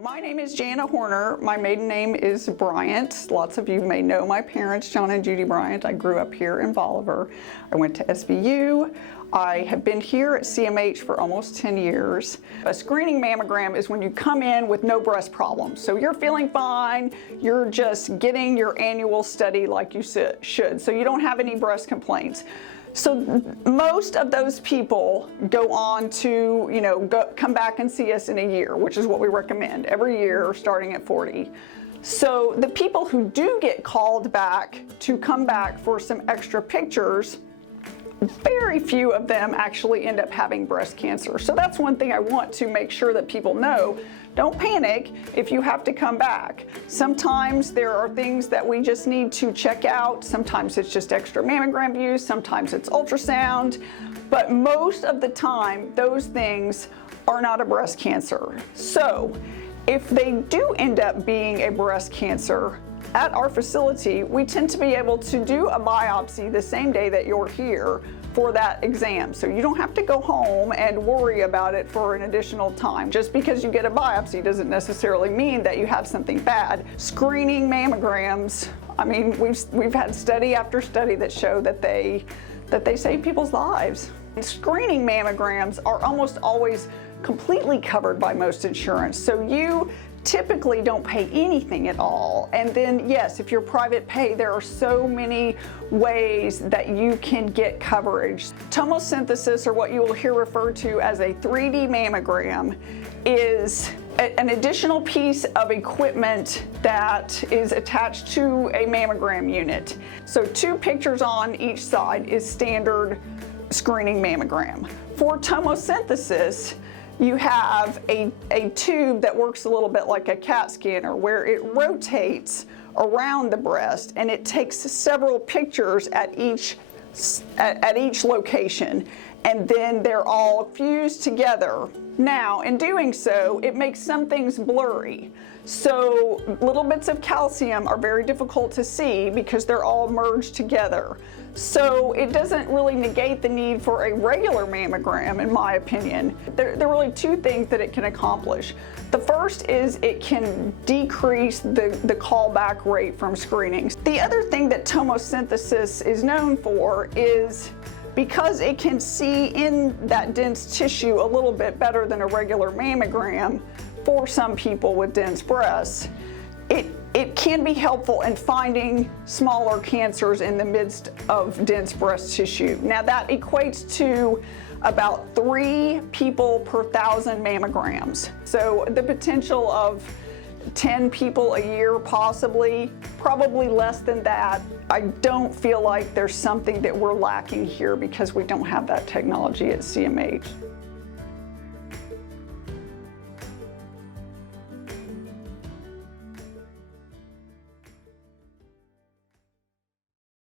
My name is Jana Horner. My maiden name is Bryant. Lots of you may know my parents, Jana and Judy Bryant. I grew up here in Bolivar. I went to SVU. I have been here at CMH for almost 10 years. A screening mammogram is when you come in with no breast problems. So you're feeling fine, you're just getting your annual study like you should. So you don't have any breast complaints. So most of those people go on to, come back and see us in a year, which is what we recommend every year starting at 40. So the people who do get called back to come back for some extra pictures, very few of them actually end up having breast cancer. So that's one thing I want to make sure that people know. Don't panic if you have to come back. Sometimes there are things that we just need to check out. Sometimes it's just extra mammogram views, sometimes it's ultrasound, but most of the time those things are not a breast cancer. So if they do end up being a breast cancer, at our facility, we tend to be able to do a biopsy the same day that you're here for that exam. So you don't have to go home and worry about it for an additional time. Just because you get a biopsy doesn't necessarily mean that you have something bad. Screening mammograms, I mean, we've had study after study that show that they save people's lives. And screening mammograms are almost always completely covered by most insurance. So you typically don't pay anything at all. And then yes, if you're private pay, there are so many ways that you can get coverage. Tomosynthesis, or what you will hear referred to as a 3D mammogram, is an additional piece of equipment that is attached to a mammogram unit. So 2 pictures on each side is standard screening mammogram. For tomosynthesis, you have a tube that works a little bit like a CAT scanner, where it rotates around the breast and it takes several pictures at each location, and then they're all fused together. Now, in doing so, it makes some things blurry. So little bits of calcium are very difficult to see because they're all merged together. So it doesn't really negate the need for a regular mammogram, in my opinion. There are really 2 things that it can accomplish. The first is it can decrease the callback rate from screenings. The other thing that tomosynthesis is known for is because it can see in that dense tissue a little bit better than a regular mammogram for some people with dense breasts, it can be helpful in finding smaller cancers in the midst of dense breast tissue. Now that equates to about 3 people per 1,000 mammograms. So the potential of 10 people a year possibly, probably less than that. I don't feel like there's something that we're lacking here because we don't have that technology at CMH.